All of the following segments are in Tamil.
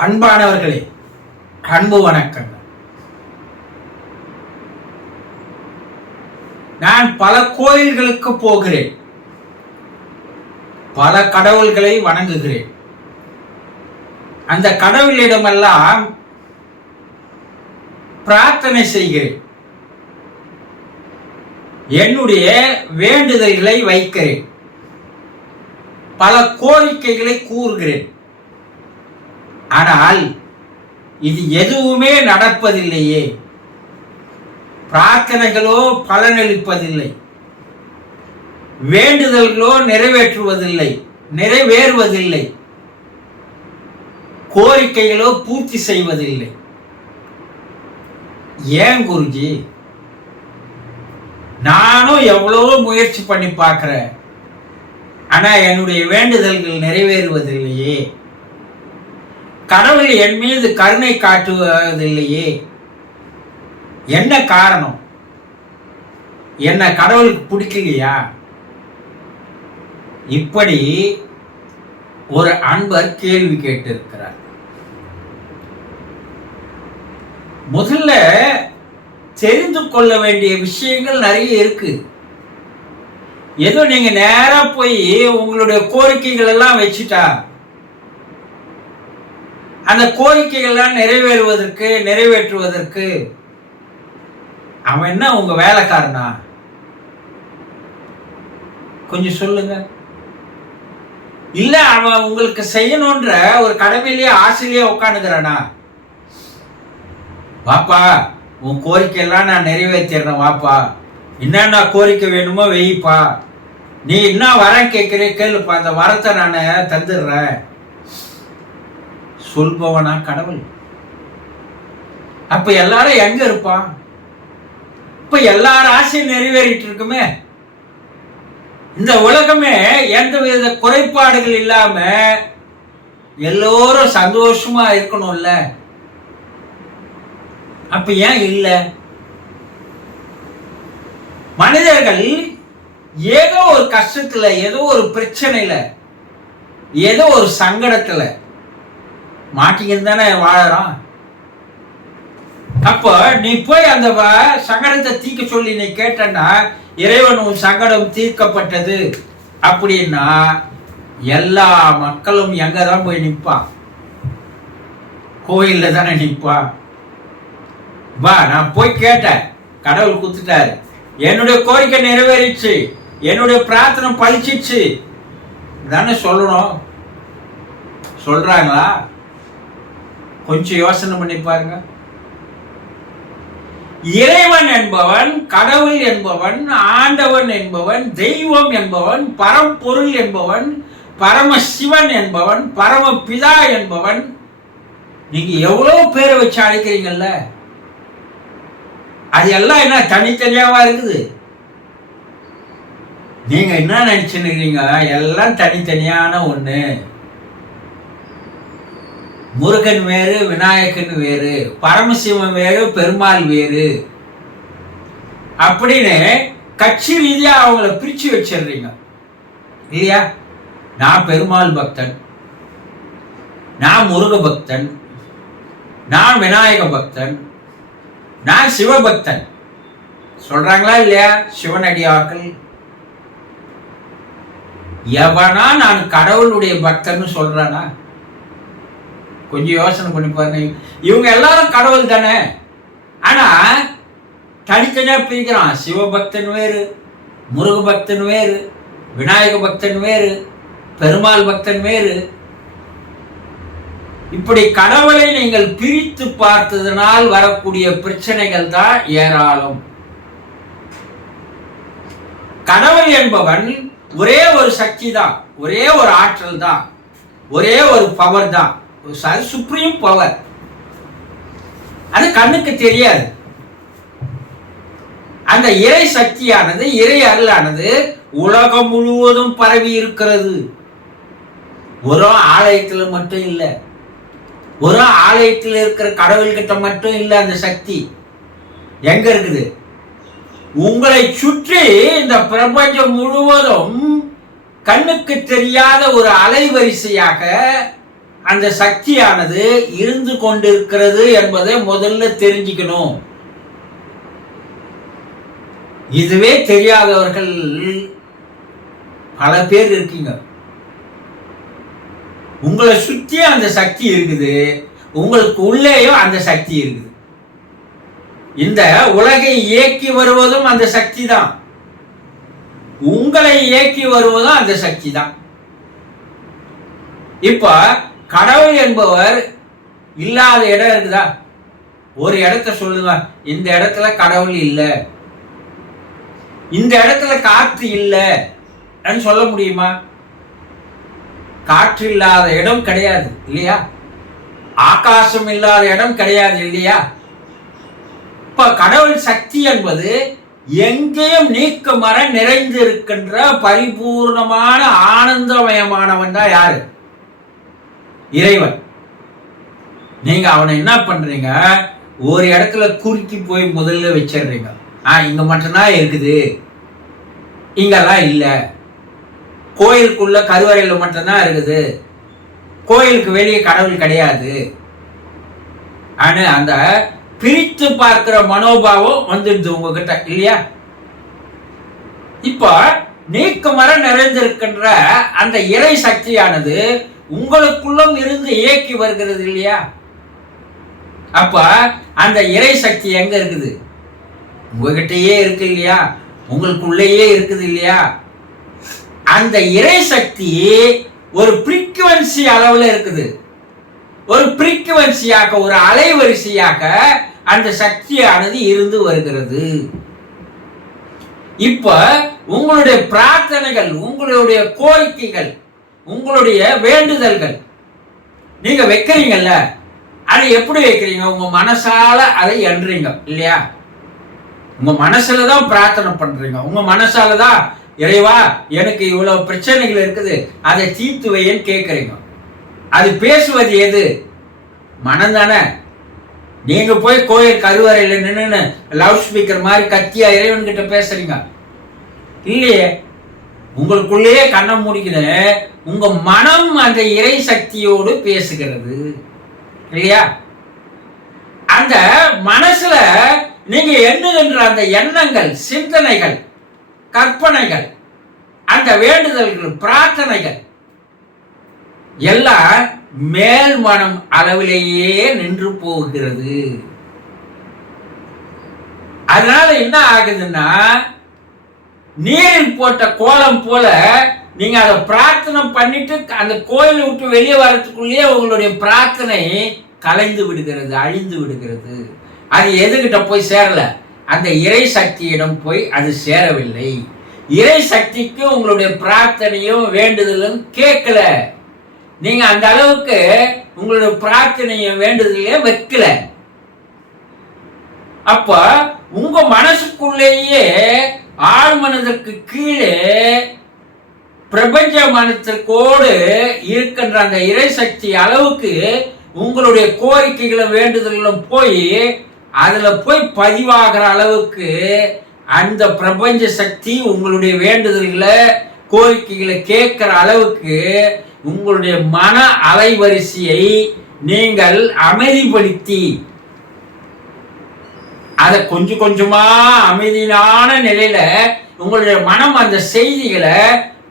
அன்பானவர்களே, அன்பு வணக்கங்கள். நான் பல கோயில்களுக்கு போகிறேன், பல கடவுள்களை வணங்குகிறேன். அந்த கடவுளிடமெல்லாம் பிரார்த்தனை செய்கிறேன், என்னுடைய வேண்டுதல்களை வைக்கிறேன், பல கோரிக்கைகளை கூறுகிறேன். ஆனால் இது எதுவுமே நடப்பதில்லையே. பிரார்த்தனைகளோ பலனளிப்பதில்லை, வேண்டுதல்களோ நிறைவேறுவதில்லை, கோரிக்கைகளோ பூர்த்தி செய்வதில்லை. ஏன் குருஜி? நானும் எவ்வளவோ முயற்சி பண்ணி பார்க்கிறேன், ஆனா என்னுடைய வேண்டுதல்கள் நிறைவேறுவதில்லையே. கடவுள் என் மீது கருணை காட்டுவதில்லையே. என்ன காரணம்? என்ன கடவுளுக்கு பிடிக்கலையா? இப்படி ஒரு அன்பர் கேள்வி கேட்டிருக்கிறார். முதல்ல தெரிந்து கொள்ள வேண்டிய விஷயங்கள் நிறைய இருக்கு. ஏதோ நீங்க நேரா போய் உங்களுடைய கோரிக்கைகள் எல்லாம் வச்சுட்டா அந்த கோரிக்கைகள்லாம் நிறைவேற்றுவதற்கு அவன் என்ன உங்க வேலைக்காரனா? கொஞ்சம் சொல்லுங்க. இல்ல அவன் உங்களுக்கு செய்யணும்ன்ற ஒரு கடமையிலேயே ஆசையிலேயே உட்காந்துக்கிறானா? வாப்பா, உன் கோரிக்கையெல்லாம் நான் நிறைவேற்றிடுறேன், வாப்பா, என்னென்ன கோரிக்கை வேணுமோ வெயிப்பா, நீ என்ன வரம் கேட்கிறே கேளுப்பா, அந்த வரத்தை நான் தந்துடுறேன் சொல்பவனா கடவுள்? அப்ப எல்லாரும் எங்க இருப்பான்? இப்ப எல்லாரும் ஆசையும் நிறைவேறிட்டு இருக்குமே. இந்த உலகமே எந்த வித குறைபாடுகள் இல்லாம எல்லோரும் சந்தோஷமா இருக்கணும்ல. அப்ப ஏன் இல்ல? மனிதர்கள் ஏதோ ஒரு கஷ்டத்துல, ஏதோ ஒரு பிரச்சனையில, ஏதோ ஒரு சங்கடத்துல மாட்டிக்கிட்டு தானே வாழறான். அப்போ நீ போய் அந்த சங்கடத்தை தீர்க்க சொல்லி நீ கேட்டன்னா, இறைவன் உன் சங்கடம் தீர்க்கப்பட்டது அப்படின்னா எல்லா மக்களும் எங்கதான் போய் நிற்பான்? கோயில்ல தானே நிற்பான். வா, நான் போய் கேட்டேன், கடவுள் கொடுத்துட்டாரு, என்னுடைய கோரிக்கை நிறைவேறிச்சு, என்னுடைய பிரார்த்தனை பழிச்சிச்சு தானே சொல்லணும். சொல்றாங்களா? கொஞ்சம் யோசனை பண்ணி பாருங்க. இறைவன் என்பவன், கடவுள் என்பவன், ஆண்டவன் என்பவன், தெய்வம் என்பவன், பரம்பொருள் என்பவன், பரமசிவன் என்பவன், பரமபிதா என்பவன், நீங்க எவ்வளவு பேரை வச்சு அழைக்கிறீங்கல்ல, அது எல்லாம் என்ன தனித்தனியாவா இருக்குது? நீங்க என்ன நினைச்சுக்கிறீங்க? எல்லாம் தனித்தனியான ஒண்ணு. முருகன் வேறு, விநாயகன் வேறு, பரமசிவன் வேறு, பெருமாள் வேறு அப்படின்னு கட்சி ரீதியா அவங்கள பிரிச்சு வச்சிடுறீங்க இல்லையா? நான் பெருமாள் பக்தன், நான் முருக பக்தன், நான் விநாயக பக்தன், நான் சிவபக்தன் சொல்றாங்களா இல்லையா? சிவனடியாக்கள் எவனா நான் கடவுளுடைய பக்தன்னு சொல்றானா? கொஞ்சம் யோசனை பண்ணி பாருங்க. இவங்க எல்லாரும் கடவுள் தானே, ஆனா தனித்தனியா பிரிக்கிறான். சிவபக்தன் வேறு, முருக பக்தன் வேறு, விநாயக பக்தன் வேறு, பெருமாள் பக்தன் வேறு. இப்படி கடவுளை நீங்கள் பிரித்து பார்த்ததனால் வரக்கூடிய பிரச்சனைகள் தான் ஏராளம். கடவுள் என்பவன் ஒரே ஒரு சக்தி தான், ஒரே ஒரு ஆற்றல் தான், ஒரே ஒரு பவர் தான், சுப்ரீம் பவர். அது கண்ணுக்கு தெரியாது. அந்த இறை சக்தியானது, இறை அருளானது உலகம் முழுவதும் பரவி இருக்கிறது. ஒரு ஆலயத்துல மட்டும் இல்லை, ஒரு ஆலயத்தில் இருக்கிற கடவுள்கிட்ட மட்டும் இல்லை. அந்த சக்தி எங்க இருக்குது? உங்களை சுற்றி இந்த பிரபஞ்சம் முழுவதும் கண்ணுக்கு தெரியாத ஒரு அலைவரிசையாக அந்த சக்தியானது இருந்து கொண்டிருக்கிறது என்பதை முதல்ல தெரிஞ்சுக்கணும். இதுவே தெரியாதவர்கள் பல பேர் இருக்கீங்க. உங்களை சுத்தி அந்த சக்தி இருக்குது, உங்களுக்கு உள்ளேயும் அந்த சக்தி இருக்குது. இந்த உலகை இயக்கி வருவதும் அந்த சக்தி தான், உங்களை இயக்கி வருவதும் அந்த சக்தி தான். இப்ப கடவுள் என்பவர் இல்லாத இடம் இருக்குதா? ஒரு இடத்த சொல்லுங்க, இந்த இடத்துல கடவுள் இல்லை, இந்த இடத்துல காற்று இல்லை சொல்ல முடியுமா? காற்று இல்லாத இடம் கிடையாது இல்லையா? ஆகாசம் இல்லாத இடம் கிடையாது இல்லையா? இப்ப கடவுள் சக்தி என்பது எங்கேயும் நீக்கமர நிறைந்து இருக்கின்ற பரிபூர்ணமான ஆனந்தமயமானவன் தான் யாரு? இறைவன். நீங்க அவனை என்ன பண்றீங்க? ஒரு இடத்துல குறுக்கி போய் முதல்ல வச்சிடுறீங்க. இங்க மட்டும்தான் இருக்குது, இங்கெல்லாம் இல்ல. கோயிலுக்குள்ள கருவறையில மட்டும்தான் இருக்குது, கோயிலுக்கு வெளியே கடவுள் கிடையாது. ஆனா அந்த பிரித்து பார்க்கிற மனோபாவம் வந்துடுது உங்ககிட்ட இல்லையா? இப்ப நீக்கமர நிறைந்திருக்கின்ற அந்த இறை சக்தியானது உங்களுக்குள்ளும் இருந்து இயக்கி வருகிறது இல்லையா? அப்ப அந்த இறை சக்தி எங்க இருக்குது? உங்ககிட்டயே இருக்கு இல்லையா? உங்களுக்குள்ளேயே இருக்குது இல்லையா? அந்த இறை சக்தி ஒரு ஃப்ரீக்குவன்சி அளவுல இருக்குது, ஒரு ஃப்ரீக்குவன்சியாக, ஒரு அலைவரிசையாக அந்த சக்தியானது இருந்து வருகிறது. இப்ப உங்களுடைய பிரார்த்தனைகள், உங்களுடைய கோரிக்கைகள், உங்களுடைய வேண்டுதல்கள் நீங்க வைக்கிறீங்கல்ல, அதை எப்படி வைக்கிறீங்க? உங்க மனசால அதை எண்றீங்க இல்லையா? உங்க மனசுல தான் பிரார்த்தனை பண்றீங்க, உங்க மனசால தான் இறைவா எனக்கு இவ்வளவு பிரச்சனைகள் இருக்குது, அதை தீர்த்து வைன்னு கேட்கறீங்க. அது பேசுவது எது? மனம் தானே. நீங்க போய் கோயில் கருவறையில நின்று லவுட் ஸ்பீக்கர் மாதிரி கத்தியா இறைவன் கிட்ட பேசுறீங்க இல்லையே. உங்களுக்குள்ளேயே கண்ணை மூடிக்கிற உங்க மனம் அந்த இறை சக்தியோடு பேசுகிறது இல்லையா? அந்த மனசுல நீங்க எண்ணுகின்ற அந்த எண்ணங்கள், சிந்தனைகள், கற்பனைகள், அந்த வேண்டுதல்கள், பிரார்த்தனைகள் எல்லாம் மேல் மனம் அளவிலேயே நின்று போகிறது. அதனால என்ன ஆகுதுன்னா, நீரில் போட்ட கோலம் போல நீங்க அதை பிரார்த்தனை பண்ணிட்டு அந்த கோயிலை விட்டு வெளியே வரத்துக்குள்ளேயே உங்களுடைய பிரார்த்தனை கலைந்து விடுகிறது, அழிந்து விடுகிறது. அது எதுகிட்ட போய் சேரல? அந்த இறை சக்தியிடம் போய் அது சேரவில்லை. இறை சக்திக்கு உங்களுடைய பிரார்த்தனையும் வேண்டுதலும் கேட்கல. நீங்க அந்த அளவுக்கு உங்களுடைய பிரார்த்தனையும் வேண்டுதலையும் வைக்கல. அப்ப உங்க மனசுக்குள்ளேயே ஆழ்மனதிற்கு கீழே பிரபஞ்ச மனத்திற்கோடு இருக்கின்ற அந்த இறை சக்தி அளவுக்கு உங்களுடைய கோரிக்கைகளும் வேண்டுதல்களும் போய் அதுல போய் பதிவாகிற அளவுக்கு அந்த பிரபஞ்ச சக்தி உங்களுடைய வேண்டுதல்களை, கோரிக்கைகளை கேட்கிற அளவுக்கு உங்களுடைய மன அலைவரிசையை நீங்கள் அமைதிப்படுத்தி அதை கொஞ்சம் கொஞ்சமா அமைதியான நிலையில உங்களுடைய மனம் அந்த செய்திகளை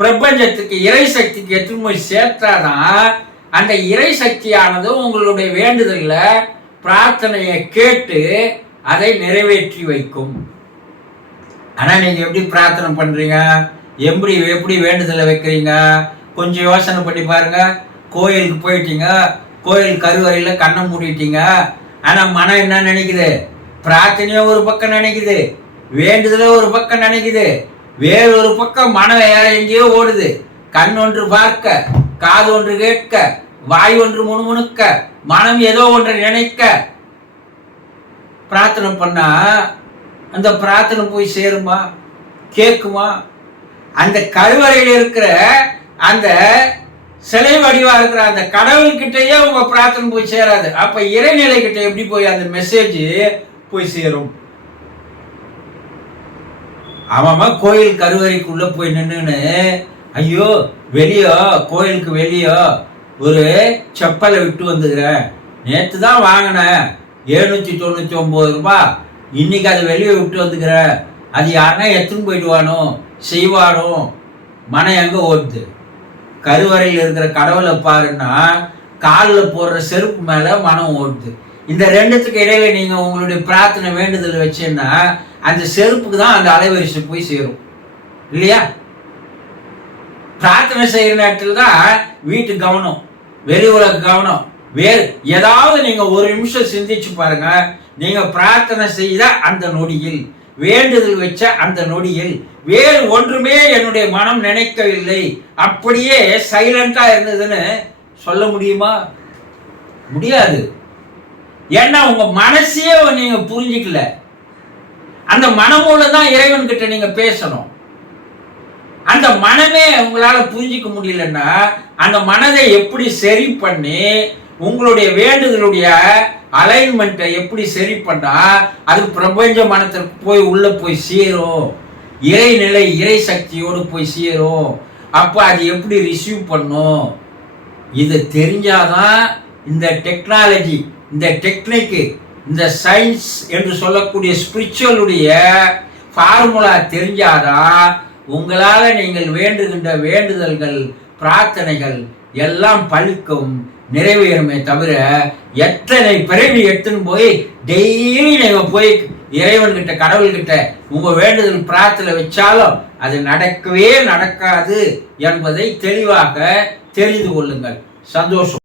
பிரபஞ்சத்துக்கு, இறை சக்திக்கு எடுத்துன்னு போய் சேர்த்தாதான் அந்த இறை சக்தியானது உங்களுடைய வேண்டுதல்ல பிரார்த்தனையை கேட்டு அதை நிறைவேற்றி வைக்கும். ஆனா நீங்க எப்படி பிரார்த்தனை பண்றீங்க? எப்படி எப்படி வேண்டுதலை வைக்கிறீங்க? கொஞ்சம் யோசனை பண்ணி பாருங்க. கோயிலுக்கு போயிட்டீங்க, கோயில் கருவறையில கண்ணை மூடிட்டீங்க. ஆனா மனம் என்ன நினைக்குது? பிரார்த்தனையும் ஒரு பக்கம் நினைக்குது, வேண்டுதல ஒரு பக்கம் நினைக்குது, வேறு ஒரு பக்கம் மனம் வேற எங்கேயோ ஓடுது. கண் ஒன்று பார்க்க, காது ஒன்று கேட்க, வாய் ஒன்று முணுமுணுக்க, மனம் ஏதோ ஒன்றை நினைக்க. பிரார்த்தனை பண்ணா அந்த பிரார்த்தனை போய் சேருமா? கேட்குமா? அந்த கருவறையில் இருக்கிற அந்த சிலை வடிவா இருக்கிற அந்த கடவுள்கிட்டயே உங்க பிரார்த்தனை போய் சேராது. அப்ப இறைநிலை கிட்ட எப்படி போய் அந்த மெசேஜ் போய் சேரும்? அவன் கோயில் கருவறைக்குள்ள போய் நின்னுன்னு, ஐயோ வெளியோ, கோயிலுக்கு வெளியோ ஒரு செப்பலை விட்டு வந்துக்கிறேன், நேற்று தான் வாங்கினேன் 799 ரூபாய், இன்னைக்கு அதை வெளியே விட்டு வந்துக்கிறேன், அது யாருன்னா எடுத்துன்னு போயிடுவானோ செய்வானோ, மனம் எங்கே ஓடுது? கருவறையில் இருக்கிற கடவுளை பாருன்னா காலில் போடுற செருப்பு மேலே மனம் ஓடுது. இந்த ரெண்டுத்துக்கு இடையில நீங்கள் உங்களுடைய பிரார்த்தனை வேண்டுதல் வச்சீங்கன்னா அந்த செருப்புக்கு தான் அந்த அலைவரிசை போய் சேரும் இல்லையா? பிரார்த்தனை செய்கிற நேரத்தில் தான் வீட்டு கவனம், வெளி உலக கவனம் வேறு. ஏதாவது நீங்க ஒரு நிமிஷம் சிந்திச்சு பாருங்க, நீங்க பிரார்த்தனை செய்த அந்த நொடியில், வேண்டுதல் வச்ச அந்த நொடியில் வேறு ஒன்றுமே என்னுடைய மனம் நினைக்கவில்லை, அப்படியே சைலண்டா இருந்ததுன்னு சொல்ல முடியுமா? முடியாது. ஏன்னா உங்க மனசையே நீங்க புரிஞ்சிக்கல. அந்த மனமோட தான் இறைவன் கிட்ட நீங்க பேசணும். அந்த மனமே உங்களால புரிஞ்சிக்க முடியலன்னா அந்த மனதை எப்படி சரி பண்ணி உங்களுடைய வேண்டுதலுடைய அலைன்மெண்ட்டை எப்படி சரி பண்ணா அது பிரபஞ்ச மனத்திற்கு போய் உள்ள போய் சேரும், இறைநிலை இறை சக்தியோடு போய் சேரும். அப்போ அது எப்படி ரிசீவ் பண்ணும்? இது தெரிஞ்சாதான் இந்த டெக்னாலஜி, இந்த டெக்னிக்கு, இந்த சயின்ஸ் என்று சொல்லக்கூடிய ஸ்பிரிச்சுவலுடைய ஃபார்முலா தெரிஞ்சாதான் உங்களால நீங்கள் வேண்டுகின்ற வேண்டுதல்கள் பிரார்த்தனைகள் எல்லாம் பலிக்கும், நிறைவேறுமே தவிர எத்தனை பிறவி எடுத்துன்னு போய் டெய்லி நீங்க போய் இறைவன்கிட்ட கடவுள்கிட்ட உங்க வேண்டுதல் பிரார்த்தனை வச்சாலும் அது நடக்கவே நடக்காது என்பதை தெளிவாக தெரிந்து கொள்ளுங்கள். சந்தோஷம்.